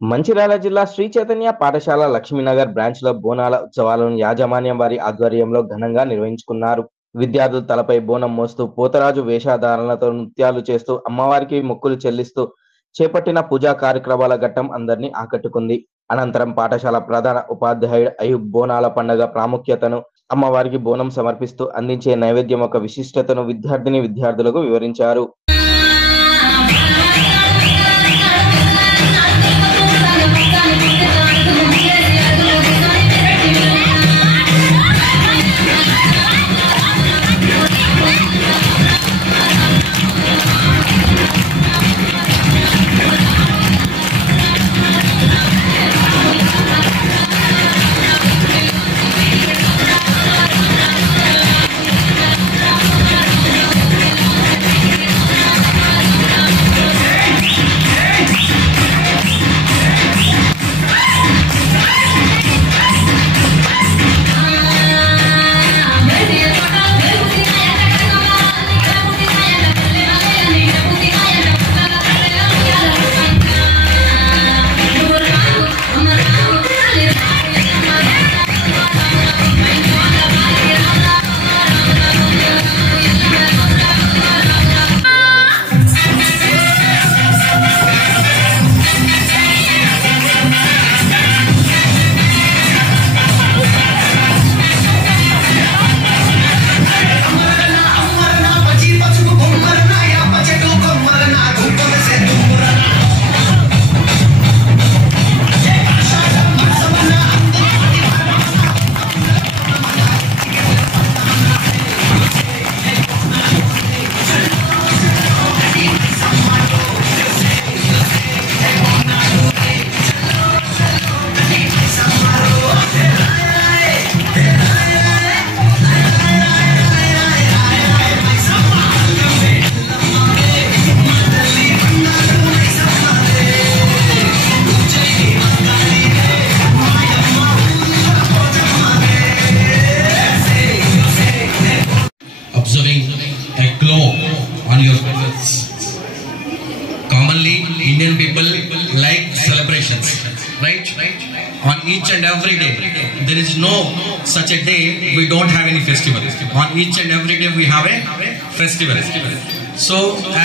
మంచిర్యాల జిల్లా శ్రీ చైతన్య పాఠశాల లక్ష్మీనగర్ బ్రాంచ్ లో బోనాల ఉత్సవాలను యాజమాన్యం వారి ఆధ్వర్యంలో ఘనంగా నిర్వహించుకున్నారు. విద్యార్థులు తలపై బోనం మోస్తూ పోతరాజు వేషధారణలతో నృత్యాలు చేస్తూ అమ్మవారికి మొక్కులు చెల్లిస్తూ చేపట్టిన పూజా కార్యక్రమాల ఘట్టం అందరినీ ఆకట్టుకుంది. అనంతరం పాఠశాల ప్రధాన ఉపాధ్యాయుడు అయూబ్ బోనాల పండుగ ప్రాముఖ్యతను, అమ్మవారికి బోనం సమర్పిస్తూ అందించే నైవేద్యం యొక్క విశిష్టతను విద్యార్థులకు వివరించారు. A glow on your face. Commonly, Indian people like celebrations, right? On each and every day, there is no such a day we don't have any festival. On each and every day, we have a festival. So,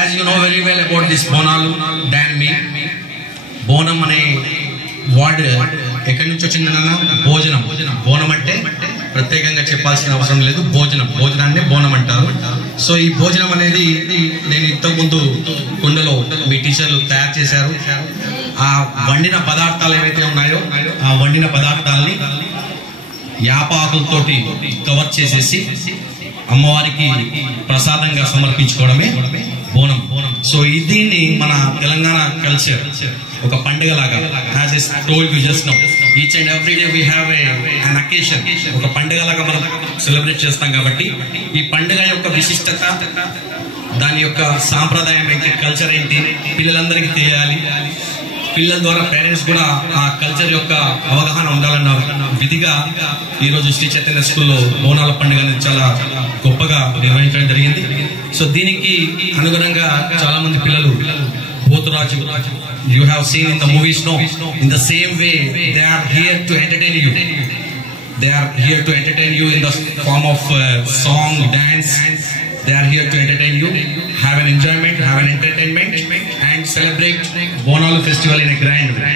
as you know very well about this Bonalu, Danmi, Bonam ane word ఎక్కడి నుంచి వచ్చిందన్న భోజనం. బోనం అంటే ప్రత్యేకంగా చెప్పాల్సిన అవసరం లేదు, భోజనాన్ని బోనం అంటారు. సో ఈ భోజనం అనేది నేను ఇంతకుముందు కుండలో మీ టీచర్లు తయారు చేశారు. ఆ వండిన పదార్థాలు ఏవైతే ఉన్నాయో ఆ వండిన పదార్థాలని యాపాకులతోటి కవర్ చేసేసి అమ్మవారికి ప్రసాదంగా సమర్పించుకోవడమే బోనం. సో దీన్ని మన తెలంగాణ కల్చర్ ఒక పండుగ లాగా, as I told you just now, each and every day we have an occasion, ఒక పండుగ లాగా మనం సెలబ్రేట్ చేస్తాం. కాబట్టి ఈ పండుగ యొక్క విశిష్టత, దాని యొక్క సాంప్రదాయం ఏంటి, కల్చర్ ఏంటి పిల్లలందరికీ తెలియాలి. పిల్లల ద్వారా పేరెంట్స్ కూడా ఆ కల్చర్ యొక్క అవగాహన ఉండాలన్న విధిగా ఈరోజు శ్రీ చైతన్య స్కూల్లో బోనాల పండుగ చాలా గొప్పగా నిర్వహించడం జరిగింది. సో దీనికి అనుగుణంగా చాలా మంది పిల్లలు Poturaju, you have seen in the movies, no, in the same way they are here to entertain you. They are here to entertain you in the form of song, dance. They are here to entertain you, have an enjoyment, have an entertainment, and celebrate Bonalu festival in a grand way.